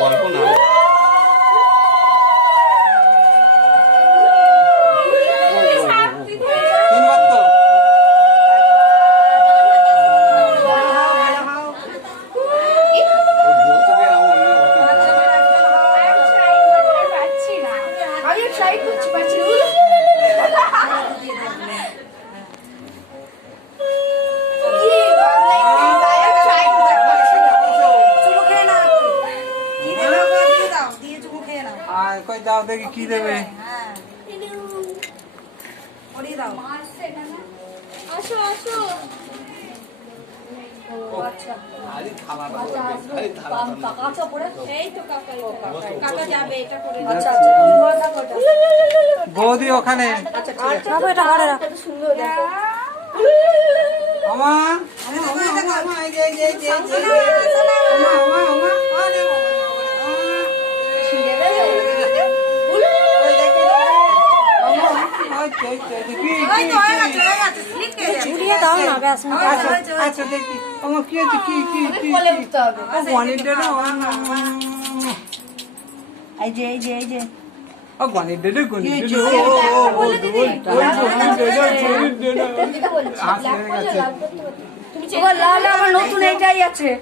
গল্প না। আমি ট্রাই করছি পারছি না। আর কই দাও দেখি কি দেবে বৌদি ওখানে সুন্দর ঝুলিয়ে আমার নতুন এটাই আছে।